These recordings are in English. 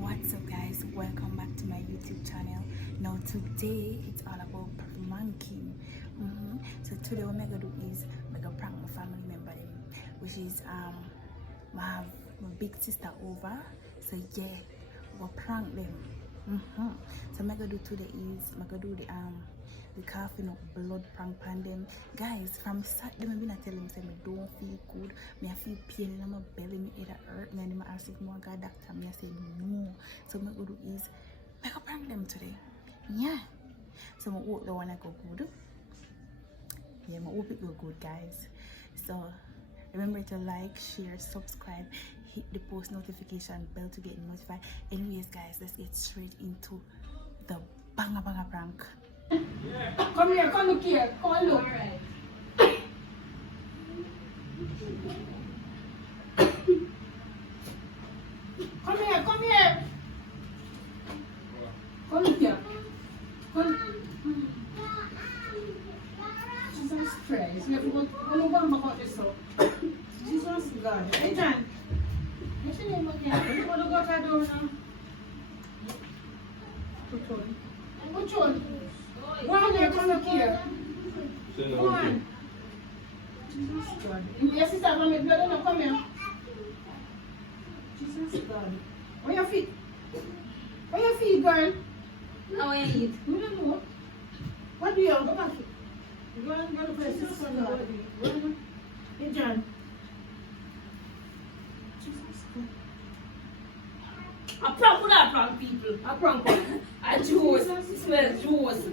What's up guys, welcome back to my YouTube channel. Now today it's all about pranking. So today what I'm gonna do is I'm gonna prank my family member them, which is I have my big sister over. So yeah, we'll prank them. So I'm gonna do today is I'm gonna do the coughing up blood prank pan them. Guys, from Saturday I've been telling them say I don't feel good, I feel pain in my belly, my head hurt, and then I ask if I go doctor, I say no. So what I'm gonna do is I'm gonna prank them today. Yeah. So I hope the one I go good. Yeah, I hope it will good guys. So remember to like, share, subscribe, hit the post notification bell to get notified. Anyways guys, let's get straight into the banger prank. Come here, come look here, come and look. Alright. Come here, come here. Come look here. Come. Jesus Christ. You have to go back out this up. Jesus God. Hey John. What's your name again? You want to go out that door now? Which one? Which one? Go on here, come look here. Go on. Jesus God. Your sister come with blood, no, come here. Jesus God. Where your feet? Where your feet, girl? How are you? We don't know. What do you have? Go back. Go and go to the sister. Hey, John. Jesus God. I prank with that prank people. I prank with I juice. It smells juice.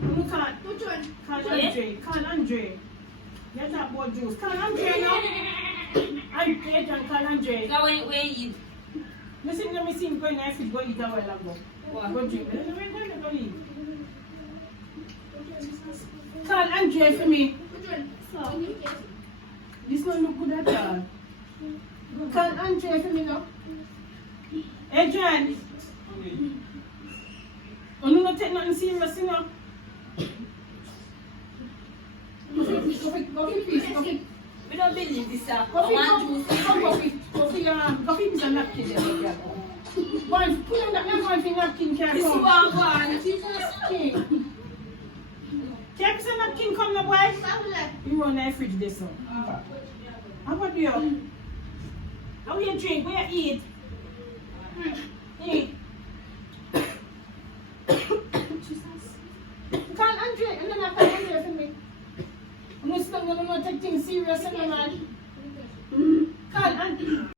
You can't. Which one? Call Andre. Call Andre. Get that boy juice. Call Andre now. Andre, John, call Andre. Go when you eat. Listen, let me see him going there. If he's going to eat a while ago. What? Go drink. Go eat. Call Andre for me. This don't look good at all. Call Andre for me now. Hey, John. You don't take nothing serious, you know. Go fit. We don't believe this. I Go want juice. Go fit is a napkin there. One, put on that one for napkin can This is come. what I want. King. Can you napkin come now, boy? You run that fridge this one. How about you? How you drink? Where you eat? Eat. Jesus. You can't Andre, and then I can't Andre for me. I'm not take things serious, man. Can't Andre.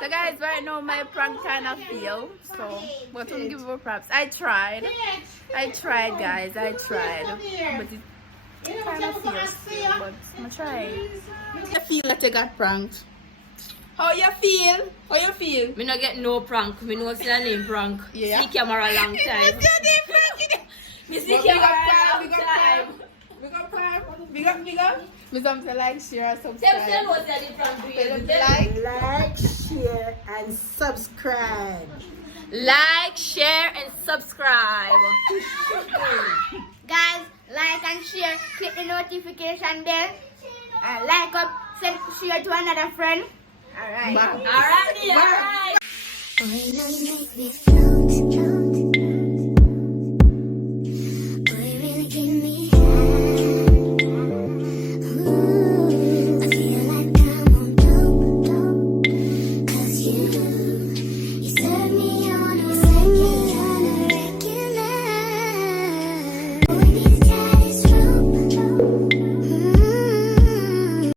So guys, right now my prank kind of failed. So but don't give up props. I tried guys, I tried. But it kind of feels still, but I'm trying. I feel like I got pranked. How you feel? How you feel? Me not get no prank. Me know see your name prank. Yeah. See camera long time. Me see camera long time. Big up. Me something like, share, Tell subscribe. what's the prank. Like, share, and subscribe. Like, share, and subscribe. Guys, like and share, click the notification bell, like up, send share to another friend. Alright. Alrighty, alright. When I make these songs,